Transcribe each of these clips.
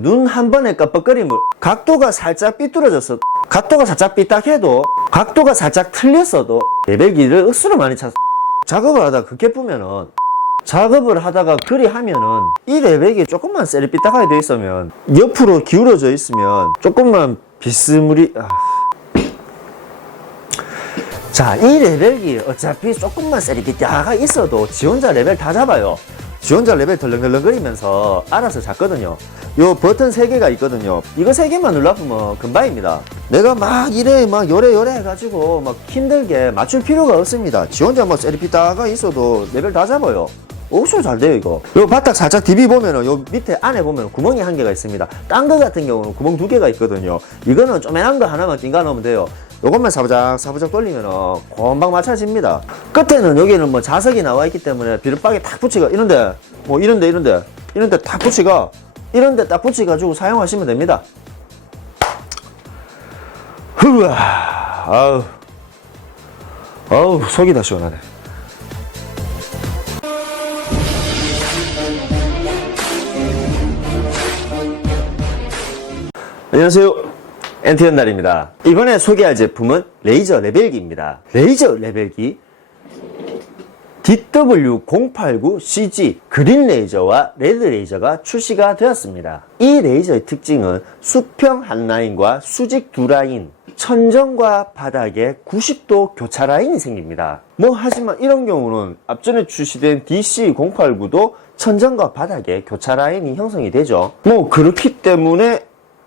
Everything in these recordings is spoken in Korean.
눈 한 번에 깜빡거리면 각도가 살짝 삐뚤어졌어. 각도가 살짝 삐딱해도 각도가 살짝 틀렸어도 레벨기를 억수로 많이 찾아. 작업을 하다가 그게 보면은 작업을 하다가 그리 하면은 이 레벨기 조금만 셀이 삐딱하게 돼 있으면 옆으로 기울어져 있으면 조금만 비스무리 자, 이 레벨기 어차피 조금만 셀이 삐딱하게 있어도 지 혼자 레벨 다 잡아요. 지 혼자 레벨 덜렁덜렁거리면서 알아서 잡거든요. 요 버튼 3개가 있거든요. 이거 3개만 눌러보면 금방입니다. 내가 막 이래 막 요래 해가지고 막 힘들게 맞출 필요가 없습니다. 지 혼자 뭐 셀이 삐딱하게 있어도 레벨 다 잡아요. 엄청 잘 돼요, 이거. 요 바닥 살짝 디비 보면은 요 밑에 안에 보면 구멍이 1개가 있습니다. 딴 거 같은 경우는 구멍 2개가 있거든요. 이거는 쪼매난 거 하나만 낀가 넣으면 돼요. 요것만 사부작 돌리면은 금방 맞춰집니다. 끝에는 여기는 뭐 자석이 나와 있기 때문에 비눗방에 탁 붙이가 이런데 뭐 이런데 탁 붙이가 이런데 딱 붙여가지고 사용하시면 됩니다. 흐아 아우 속이 다 시원하네. 안녕하세요, 엔티언날입니다. 이번에 소개할 제품은 레이저 레벨기입니다. 레이저 레벨기 DW089CG 그린 레이저와 레드 레이저가 출시가 되었습니다. 이 레이저의 특징은 수평 한 라인과 수직 두 라인, 천정과 바닥에 90도 교차 라인이 생깁니다. 하지만 이런 경우는 앞전에 출시된 DC089도 천정과 바닥에 교차 라인이 형성이 되죠. 그렇기 때문에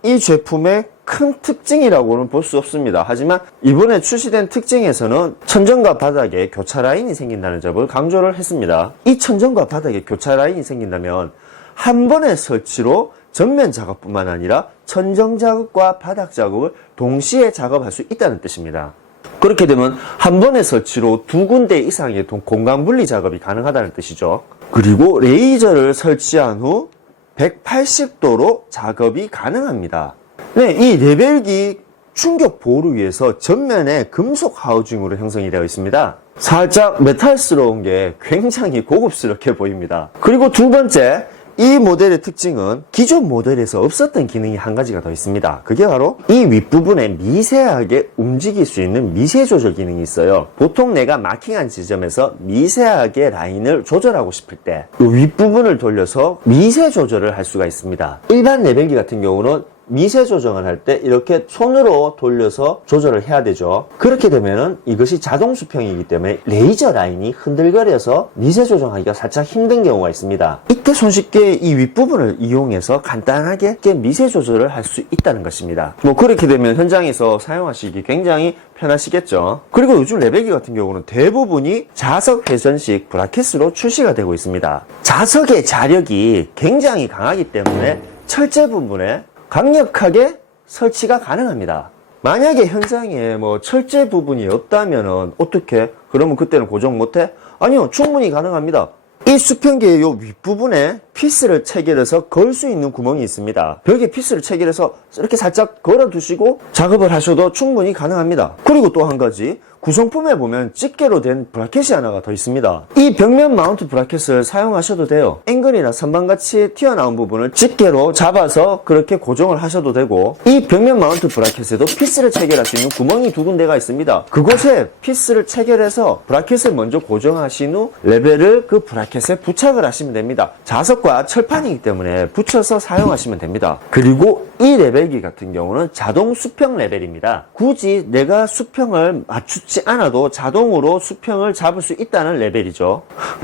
이 제품의 큰 특징이라고는 볼 수 없습니다. 하지만 이번에 출시된 특징에서는 천정과 바닥에 교차 라인이 생긴다는 점을 강조를 했습니다. 이 천정과 바닥에 교차 라인이 생긴다면 한 번의 설치로 전면 작업뿐만 아니라 천정 작업과 바닥 작업을 동시에 작업할 수 있다는 뜻입니다. 그렇게 되면 한 번의 설치로 2군데 이상의 공간 분리 작업이 가능하다는 뜻이죠. 그리고 레이저를 설치한 후 180도로 작업이 가능합니다. 네, 이 레벨기 충격 보호를 위해서 전면에 금속 하우징으로 형성이 되어 있습니다. 살짝 메탈스러운 게 굉장히 고급스럽게 보입니다. 그리고 두 번째, 이 모델의 특징은 기존 모델에서 없었던 기능이 한 가지가 더 있습니다. 그게 바로 이 윗부분에 미세하게 움직일 수 있는 미세 조절 기능이 있어요. 보통 내가 마킹한 지점에서 미세하게 라인을 조절하고 싶을 때 이 윗부분을 돌려서 미세 조절을 할 수가 있습니다. 일반 레벨기 같은 경우는 미세 조정을 할 때 이렇게 손으로 돌려서 조절을 해야 되죠. 그렇게 되면은 이것이 자동 수평이기 때문에 레이저 라인이 흔들거려서 미세 조정하기가 살짝 힘든 경우가 있습니다. 이때 손쉽게 이 윗부분을 이용해서 간단하게 미세 조절을 할 수 있다는 것입니다. 그렇게 되면 현장에서 사용하시기 굉장히 편하시겠죠. 그리고 요즘 레벨기 같은 경우는 대부분이 자석 회전식 브라켓으로 출시가 되고 있습니다. 자석의 자력이 굉장히 강하기 때문에 철제 부분에 강력하게 설치가 가능합니다. 만약에 현장에 철제 부분이 없다면은 어떻게? 그러면 그때는 고정 못해? 아니요, 충분히 가능합니다. 이 수평기의 요 윗부분에 피스를 체결해서 걸 수 있는 구멍이 있습니다. 벽에 피스를 체결해서 이렇게 살짝 걸어 두시고 작업을 하셔도 충분히 가능합니다. 그리고 또 한 가지, 구성품에 보면 집게로 된 브라켓이 하나가 더 있습니다. 이 벽면 마운트 브라켓을 사용하셔도 돼요. 앵글이나 선반같이 튀어나온 부분을 집게로 잡아서 그렇게 고정을 하셔도 되고, 이 벽면 마운트 브라켓에도 피스를 체결할 수 있는 구멍이 2군데가 있습니다. 그곳에 피스를 체결해서 브라켓을 먼저 고정하신 후 레벨을 그 브라켓에 부착을 하시면 됩니다. 자석과 철판이기 때문에 붙여서 사용하시면 됩니다. 그리고 이 레벨기 같은 경우는 자동 수평 레벨입니다. 굳이 내가 수평을 맞추지 않아도 자동으로 수평을 잡을 수 있다는 레벨이죠.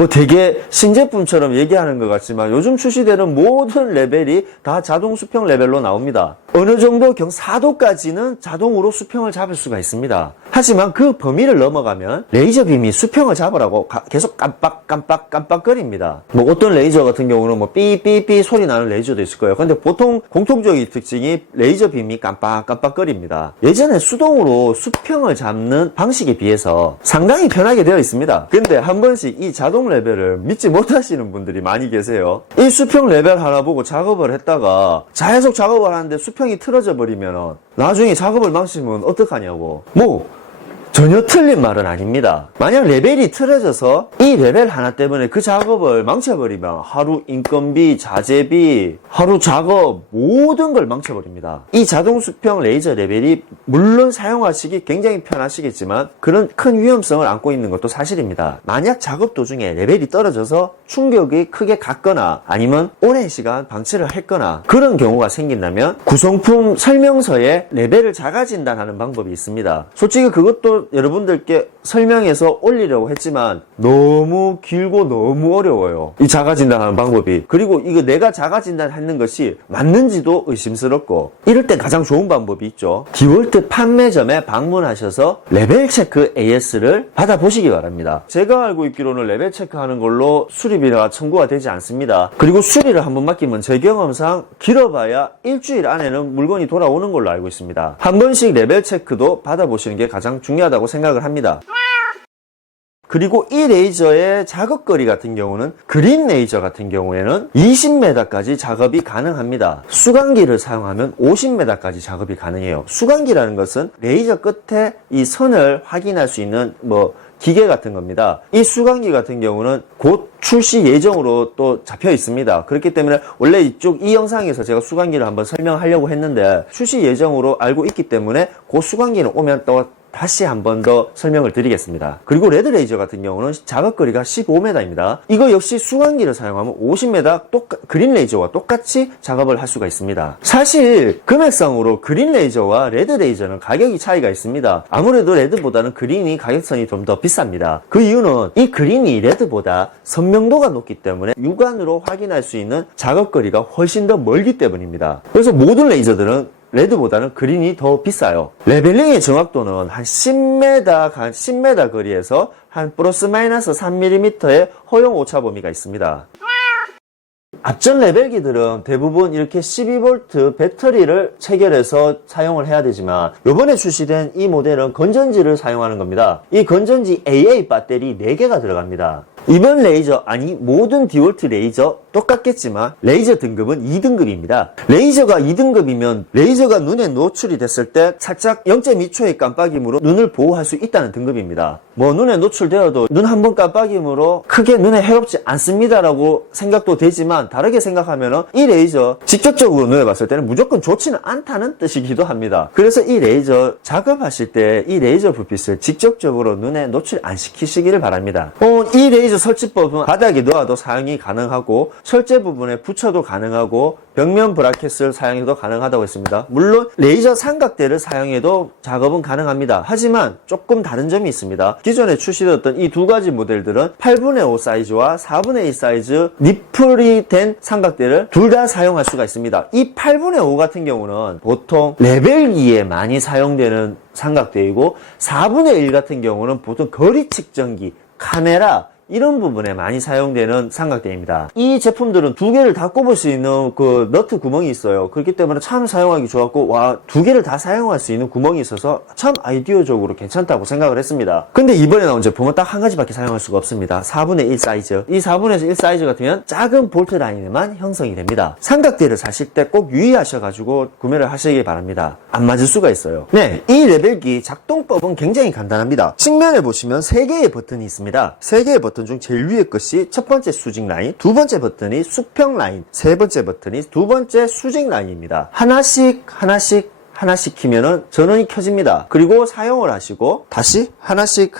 되게 신제품처럼 얘기하는 것 같지만 요즘 출시되는 모든 레벨이 다 자동 수평 레벨로 나옵니다. 어느 정도 경사도까지는 자동으로 수평을 잡을 수가 있습니다. 하지만 그 범위를 넘어가면 레이저 빔이 수평을 잡으라고 계속 깜빡거립니다. 어떤 레이저 같은 경우는 삐삐삐 소리 나는 레이저도 있을 거예요. 근데 보통 공통적인 특징이 레이저 빔이 깜빡거립니다. 예전에 수동으로 수평을 잡는 방식에 비해서 상당히 편하게 되어 있습니다. 근데 한 번씩 이 자동 레벨을 믿지 못하시는 분들이 많이 계세요. 이 수평 레벨 하나 보고 작업을 했다가 계속 작업을 하는데 수평이 틀어져 버리면 나중에 작업을 망치면 어떡하냐고. 전혀 틀린 말은 아닙니다. 만약 레벨이 틀어져서 이 레벨 하나 때문에 그 작업을 망쳐버리면 하루 인건비, 자재비, 하루 작업 모든 걸 망쳐버립니다. 이 자동 수평 레이저 레벨이 물론 사용하시기 굉장히 편하시겠지만 그런 큰 위험성을 안고 있는 것도 사실입니다. 만약 작업 도중에 레벨이 떨어져서 충격이 크게 갔거나 아니면 오랜 시간 방치를 했거나 그런 경우가 생긴다면 구성품 설명서에 레벨을 자가 진단하는 방법이 있습니다. 솔직히 그것도 여러분들께 설명해서 올리려고 했지만 너무 길고 너무 어려워요. 이 자가 진단하는 방법이. 그리고 이거 내가 자가 진단하는 것이 맞는지도 의심스럽고 이럴 때 가장 좋은 방법이 있죠. 디월트 판매점에 방문하셔서 레벨 체크 AS를 받아보시기 바랍니다. 제가 알고 있기로는 레벨 체크하는 걸로 수리비가 청구가 되지 않습니다. 그리고 수리를 한번 맡기면 제 경험상 길어봐야 일주일 안에는 물건이 돌아오는 걸로 알고 있습니다. 한 번씩 레벨 체크도 받아보시는 게 가장 중요하다고 생각을 합니다. 그리고 이 레이저의 작업거리 같은 경우는 그린 레이저 같은 경우에는 20m까지 작업이 가능합니다. 수광기를 사용하면 50m까지 작업이 가능해요. 수광기라는 것은 레이저 끝에 이 선을 확인할 수 있는 기계 같은 겁니다. 이 수광기 같은 경우는 곧 출시 예정으로 또 잡혀 있습니다. 그렇기 때문에 원래 이 영상에서 제가 수광기를 한번 설명하려고 했는데 출시 예정으로 알고 있기 때문에 그 수광기는 오면 또 다시 한 번 더 설명을 드리겠습니다. 그리고 레드 레이저 같은 경우는 작업거리가 15m입니다. 이거 역시 수광기를 사용하면 50m 그린 레이저와 똑같이 작업을 할 수가 있습니다. 사실 금액상으로 그린 레이저와 레드 레이저는 가격이 차이가 있습니다. 아무래도 레드보다는 그린이 가격선이 좀 더 비쌉니다. 그 이유는 이 그린이 레드보다 선명도가 높기 때문에 육안으로 확인할 수 있는 작업거리가 훨씬 더 멀기 때문입니다. 그래서 모든 레이저들은 레드보다는 그린이 더 비싸요. 레벨링의 정확도는 한 10m 거리에서 한 플러스 마이너스 3mm의 허용 오차 범위가 있습니다. 앞전 레벨기들은 대부분 이렇게 12V 배터리를 체결해서 사용을 해야 되지만 이번에 출시된 이 모델은 건전지를 사용하는 겁니다. 이 건전지 AA 배터리 4개가 들어갑니다. 이번 레이저, 아니 모든 디월트 레이저 똑같겠지만 레이저 등급은 2등급입니다. 레이저가 2등급이면 레이저가 눈에 노출이 됐을 때 살짝 0.2초의 깜빡임으로 눈을 보호할 수 있다는 등급입니다. 눈에 노출되어도 눈 한 번 깜빡임으로 크게 눈에 해롭지 않습니다라고 생각도 되지만 다르게 생각하면 이 레이저 직접적으로 눈에 봤을 때는 무조건 좋지는 않다는 뜻이기도 합니다. 그래서 이 레이저 작업하실 때 이 레이저 불빛을 직접적으로 눈에 노출 안 시키시기를 바랍니다. 이 레이저 설치법은 바닥에 놓아도 사용이 가능하고 철제 부분에 붙여도 가능하고 벽면 브라켓을 사용해도 가능하다고 했습니다. 물론 레이저 삼각대를 사용해도 작업은 가능합니다. 하지만 조금 다른 점이 있습니다. 기존에 출시되었던 이 두 가지 모델들은 8분의 5 사이즈와 4분의 2 사이즈 니플이 된 삼각대를 둘 다 사용할 수가 있습니다. 이 8분의 5 같은 경우는 보통 레벨기에 많이 사용되는 삼각대이고 4분의 1 같은 경우는 보통 거리 측정기, 카메라 이런 부분에 많이 사용되는 삼각대입니다. 이 제품들은 두 개를 다 꼽을 수 있는 그 너트 구멍이 있어요. 그렇기 때문에 참 사용하기 좋았고 두 개를 다 사용할 수 있는 구멍이 있어서 참 아이디어적으로 괜찮다고 생각을 했습니다. 근데 이번에 나온 제품은 딱 한 가지밖에 사용할 수가 없습니다. 4분의 1 사이즈. 이 4분의 1 사이즈 같으면 작은 볼트 라인에만 형성이 됩니다. 삼각대를 사실 때 꼭 유의하셔가지고 구매를 하시기 바랍니다. 안 맞을 수가 있어요. 네, 이 레벨기 작동법은 굉장히 간단합니다. 측면에 보시면 3개의 버튼이 있습니다. 3개의 버튼 중 제일 위에 것이 첫 번째 수직 라인, 두 번째 버튼이 수평 라인, 세 번째 버튼이 두 번째 수직 라인입니다. 하나씩 키면은 전원이 켜집니다. 그리고 사용을 하시고 다시 하나씩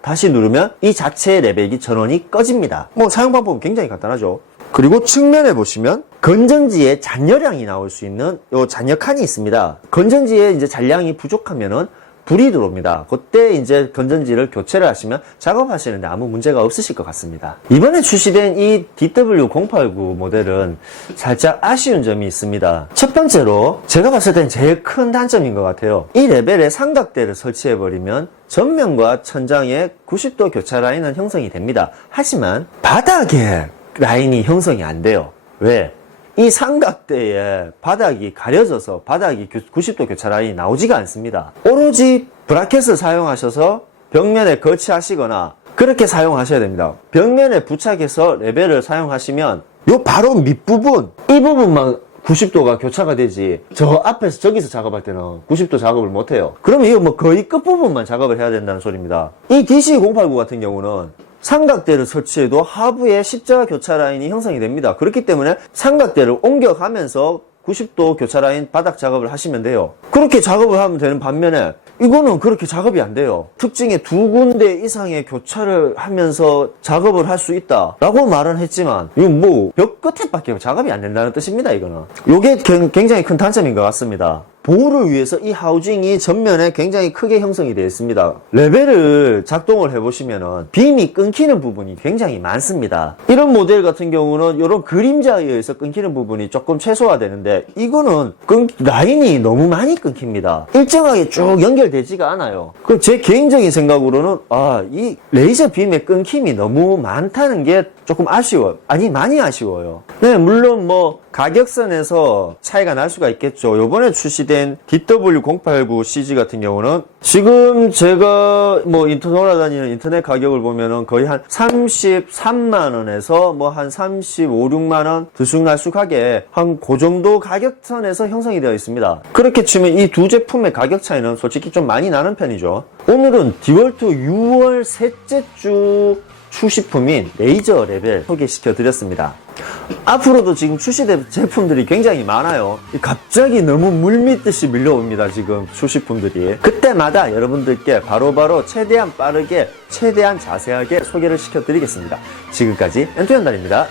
다시 누르면 이 자체의 레벨기 전원이 꺼집니다. 사용 방법은 굉장히 간단하죠. 그리고 측면에 보시면 건전지의 잔여량이 나올 수 있는 요 잔여칸이 있습니다. 건전지의 이제 잔량이 부족하면은 불이 들어옵니다. 그때 이제 건전지를 교체를 하시면 작업하시는데 아무 문제가 없으실 것 같습니다. 이번에 출시된 이 DW089 모델은 살짝 아쉬운 점이 있습니다. 첫 번째로 제가 봤을 땐 제일 큰 단점인 것 같아요. 이 레벨에 삼각대를 설치해버리면 전면과 천장에 90도 교차 라인은 형성이 됩니다. 하지만 바닥에 라인이 형성이 안 돼요. 왜? 이 삼각대에 바닥이 가려져서 바닥이 90도 교차 라인이 나오지가 않습니다. 오로지 브라켓을 사용하셔서 벽면에 거치하시거나 그렇게 사용하셔야 됩니다. 벽면에 부착해서 레벨을 사용하시면 요 바로 밑부분, 이 부분만 90도가 교차가 되지, 저 앞에서 저기서 작업할 때는 90도 작업을 못해요. 그러면 이거 뭐 거의 끝부분만 작업을 해야 된다는 소리입니다. 이 DC089 같은 경우는 삼각대를 설치해도 하부에 십자가 교차 라인이 형성이 됩니다. 그렇기 때문에 삼각대를 옮겨가면서 90도 교차 라인 바닥 작업을 하시면 돼요. 그렇게 작업을 하면 되는 반면에 이거는 그렇게 작업이 안 돼요. 특징에 두 군데 이상의 교차를 하면서 작업을 할 수 있다 라고 말은 했지만 이건 뭐 벽 끝에밖에 작업이 안 된다는 뜻입니다. 이거는 이게 굉장히 큰 단점인 것 같습니다. 보호를 위해서 이 하우징이 전면에 굉장히 크게 형성이 되어 있습니다. 레벨을 작동을 해보시면은 빔이 끊기는 부분이 굉장히 많습니다. 이런 모델 같은 경우는 이런 그림자에 의해서 끊기는 부분이 조금 최소화되는데 이거는 라인이 너무 많이 끊깁니다. 일정하게 쭉 연결되지가 않아요. 그럼 제 개인적인 생각으로는 이 레이저 빔의 끊김이 너무 많다는 게 조금 아쉬워요. 아니, 많이 아쉬워요. 네, 물론 뭐 가격선에서 차이가 날 수가 있겠죠. 요번에 출시된 DW089CG 같은 경우는 지금 제가 뭐 돌아다니는 인터넷 가격을 보면은 거의 한 33만원에서 뭐 한 35, 6만원 들쑥날쑥하게 한 그 정도 가격선에서 형성이 되어 있습니다. 그렇게 치면 이 두 제품의 가격 차이는 솔직히 좀 많이 나는 편이죠. 오늘은 디월트 6월 셋째 주 출시품인 레이저 레벨 소개시켜 드렸습니다. 앞으로도 지금 출시된 제품들이 굉장히 많아요. 갑자기 너무 물밀듯이 밀려옵니다. 지금 출시품들이. 그때마다 여러분들께 바로바로 최대한 빠르게 최대한 자세하게 소개를 시켜 드리겠습니다. 지금까지 엔토연달입니다.